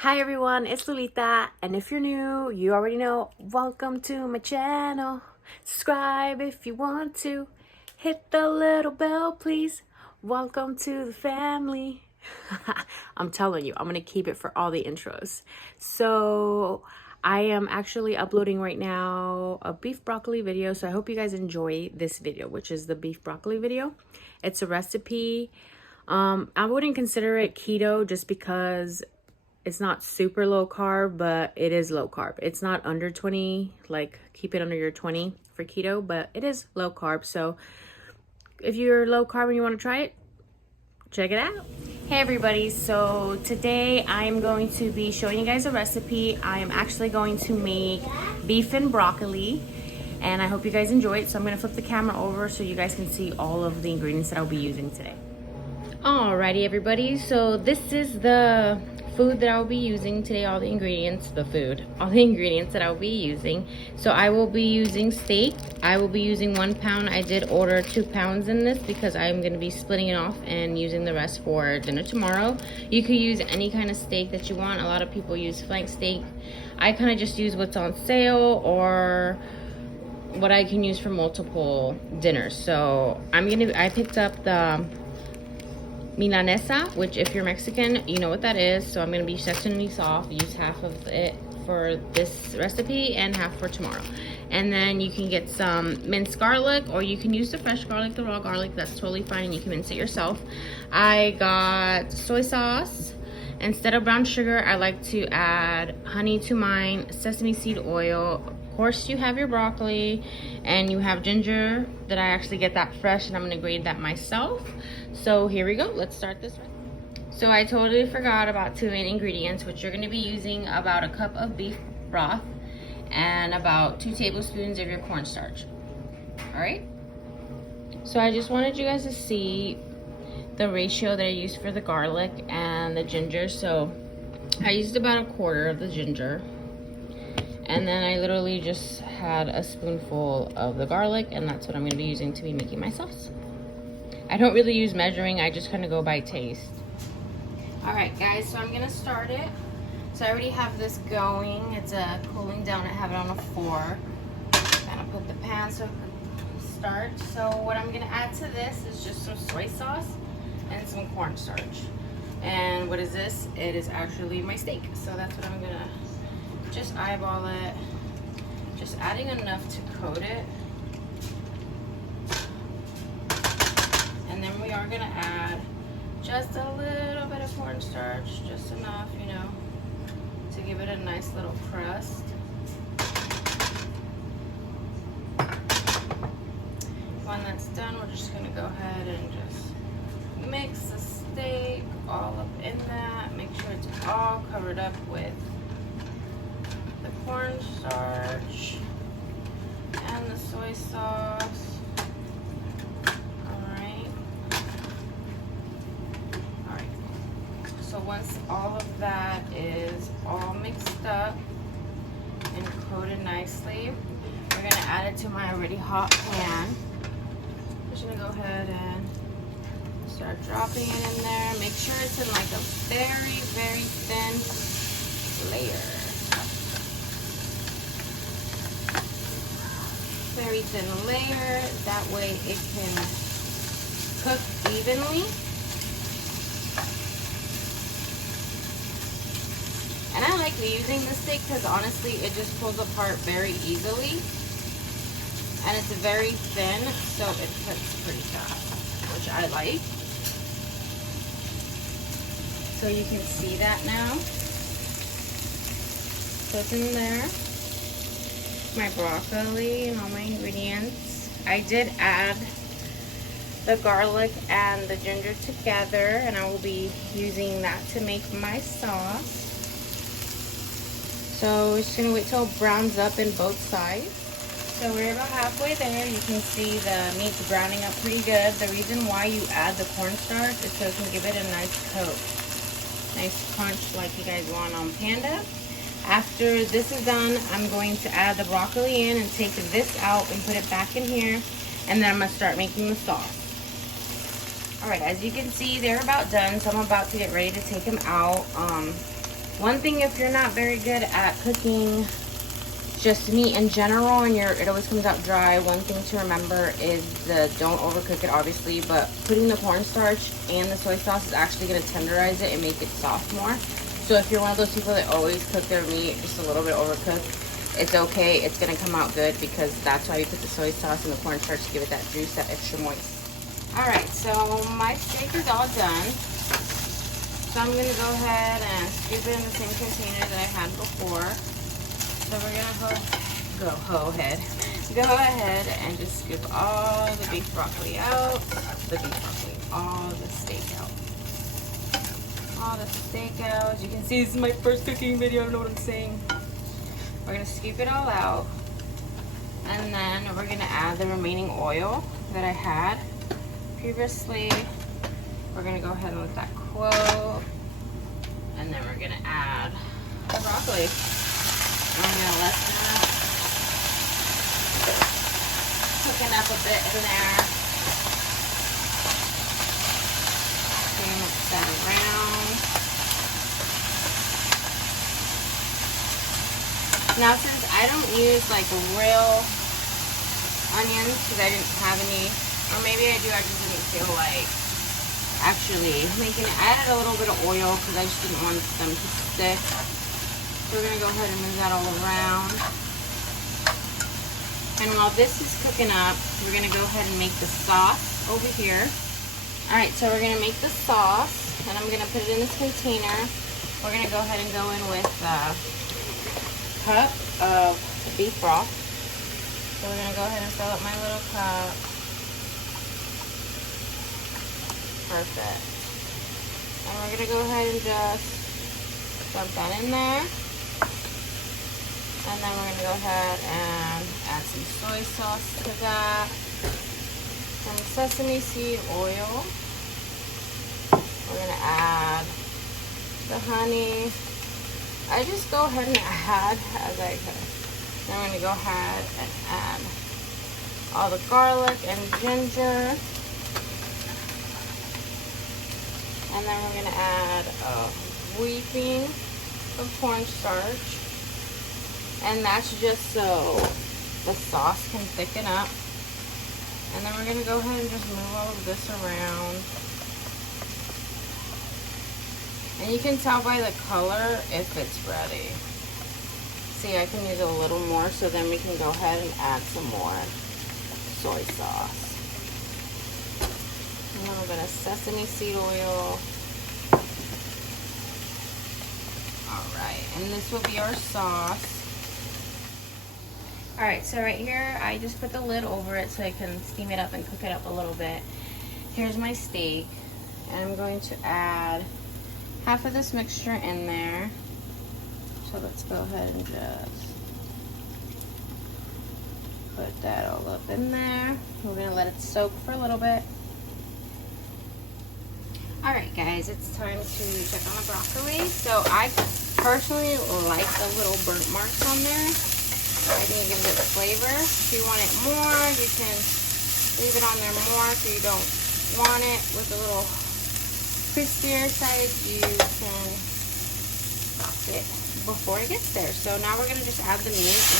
Hi everyone, it's Lolita, and if you're new, you already know, welcome to my channel. Subscribe if you want to. Hit the little bell, please. Welcome to the family. I'm telling you, I'm gonna keep it for all the intros. So I am actually uploading right now a beef broccoli video, so I hope you guys enjoy this video, which is the beef broccoli video. It's a recipe. I wouldn't consider it keto just because it's not super low carb, but it is low carb. It's not under 20, like keep it under your 20 for keto, but it is low carb. So if you're low carb and you want to try it, check it out. Hey everybody, so today I'm going to be showing you guys a recipe. I am actually going to make beef and broccoli, and I hope you guys enjoy it. So I'm going to flip the camera over so you guys can see all of the ingredients that I'll be using today. Alrighty everybody, so this is the food that I'll be using today, all the ingredients that I'll be using. So I will be using steak. I will be using 1 pound. I did order 2 pounds in this because I'm going to be splitting it off and using the rest for dinner tomorrow. You could use any kind of steak that you want. A lot of people use flank steak. I kind of just use what's on sale or what I can use for multiple dinners. So I picked up the milanesa, which if you're Mexican, you know what that is. So I'm going to be sectioning these off, use half of it for this recipe and half for tomorrow. And then you can get some minced garlic, or you can use the fresh garlic, the raw garlic. That's totally fine, and you can mince it yourself. I got soy sauce. Instead of brown sugar, I like to add honey to mine, sesame seed oil. Of course, you have your broccoli, and you have ginger that I actually get that fresh, and I'm gonna grate that myself. So here we go, let's start this. So I totally forgot about 2 main ingredients, which you're gonna be using about a cup of beef broth and about 2 tablespoons of your cornstarch. All right, so I just wanted you guys to see the ratio that I used for the garlic and the ginger. So I used about 1/4 of the ginger, and then I literally just had a spoonful of the garlic, and that's what I'm going to be using to be making my sauce. I don't really use measuring, I just kind of go by taste. All right guys, so I'm going to start it. So I already have this going. It's cooling down. I have it on a 4. And I put the pan so it can start. So what I'm going to add to this is just some soy sauce and some cornstarch. And what is this? It is actually my steak. So that's what I'm going to just eyeball it. Just adding enough to coat it. And then we are going to add just a little bit of cornstarch, just enough, you know, to give it a nice little crust. When that's done, we're just going to go ahead and just mix the steak all up in that. Make sure it's all covered up with the cornstarch and the soy sauce. So once all of that is all mixed up and coated nicely, we're going to add it to my already hot pan. I'm just going to go ahead and start dropping it in there. Make sure it's in like a very, very thin layer. Very thin layer. That way it can cook evenly. And I like reusing the steak because honestly it just pulls apart very easily. And it's very thin, so it cooks pretty fast, which I like. So you can see that now. So it's in there. My broccoli and all my ingredients. I did add the garlic and the ginger together, and I will be using that to make my sauce. So we're just gonna wait till it browns up in both sides. So we're about halfway there. You can see the meat's browning up pretty good. The reason why you add the cornstarch is so it can give it a nice coat. Nice crunch like you guys want on Panda. After this is done, I'm going to add the broccoli in and take this out and put it back in here. And then I'm gonna start making the sauce. All right, as you can see, they're about done. So I'm about to get ready to take them out. One thing, if you're not very good at cooking just meat in general and it always comes out dry, one thing to remember is don't overcook it, obviously, but putting the cornstarch and the soy sauce is actually going to tenderize it and make it soft more. So if you're one of those people that always cook their meat just a little bit overcooked, it's okay. It's going to come out good because that's why you put the soy sauce and the cornstarch to give it that juice, that extra moist. All right, so my steak is all done. So I'm going to go ahead and scoop it in the same container that I had before. So we're going to go ahead and just scoop all the beef broccoli out. All the steak out. All the steak out. As you can see, this is my first cooking video. I don't know what I'm saying. We're going to scoop it all out. And then we're going to add the remaining oil that I had previously. We're going to go ahead and let that cool. And then we're going to add the broccoli. I'm going to let that cooking up a bit in there. Mix that around. Now, since I don't use like real onions because I didn't have any, or maybe I do, I just didn't feel like actually making it. I added a little bit of oil because I just didn't want them to stick. So we're going to go ahead and move that all around. And while this is cooking up, we're going to go ahead and make the sauce over here. Alright, so we're going to make the sauce, and I'm going to put it in this container. We're going to go ahead and go in with a cup of beef broth. So we're going to go ahead and fill up my little cup. Perfect. And we're going to go ahead and just dump that in there. And then we're going to go ahead and add some soy sauce to that. Some sesame seed oil. We're going to add the honey. I just go ahead and add as I go. Then I'm going to go ahead and add all the garlic and ginger. And then we're going to add a whipping of cornstarch. And that's just so the sauce can thicken up. And then we're going to go ahead and just move all of this around. And you can tell by the color if it's ready. See, I can use a little more, so then we can go ahead and add some more soy sauce. A little bit of sesame seed oil. Alright, and this will be our sauce. Alright, so right here, I just put the lid over it so I can steam it up and cook it up a little bit. Here's my steak, and I'm going to add half of this mixture in there. So let's go ahead and just put that all up in there. We're going to let it soak for a little bit. Alright guys, it's time to check on the broccoli. So I personally like the little burnt marks on there. I think it gives it flavor. If you want it more, you can leave it on there more. If you don't want it with a little crispier side, you can stop it before it gets there. So now we're going to just add the meat. I'm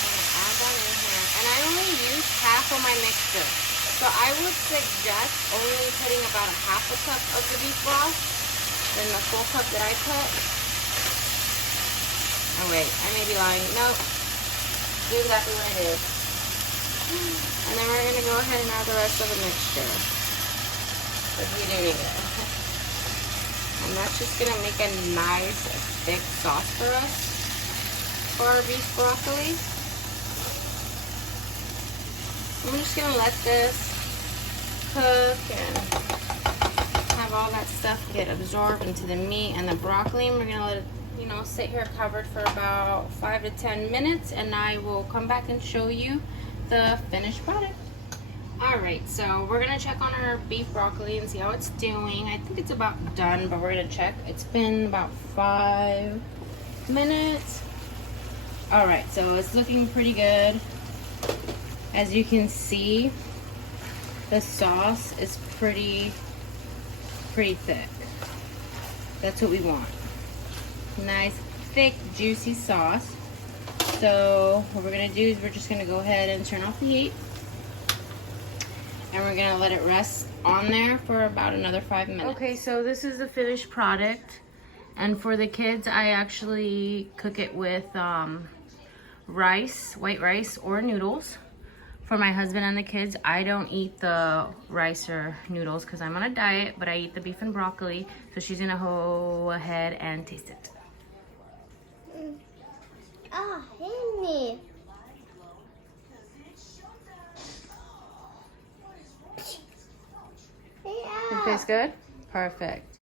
going to add that in here. And I only use half of my mixture. So I would suggest only putting about a half a cup of the beef broth than the full cup that I put. Oh wait, I may be lying. Nope. Do exactly what it is. And then we're going to go ahead and add the rest of the mixture. If you do need it. And that's just going to make a nice, thick sauce for us. For our beef broccoli. I'm just going to let this cook and have all that stuff get absorbed into the meat and the broccoli. And we're going to let it, you know, sit here covered for about 5 to 10 minutes, and I will come back and show you the finished product. Alright, so we're gonna check on our beef broccoli and see how it's doing. I think it's about done, but we're gonna check. It's been about 5 minutes. Alright, so it's looking pretty good. As you can see, the sauce is pretty pretty thick. That's what we want. Nice, thick, juicy sauce. So what we're gonna do is we're just gonna go ahead and turn off the heat. And we're gonna let it rest on there for about another 5 minutes. Okay, so this is the finished product. And for the kids, I actually cook it with rice, white rice or noodles. For my husband and the kids, I don't eat the rice or noodles because I'm on a diet, but I eat the beef and broccoli. So she's gonna go ahead and taste it. Oh, hit me. It tastes good? Perfect.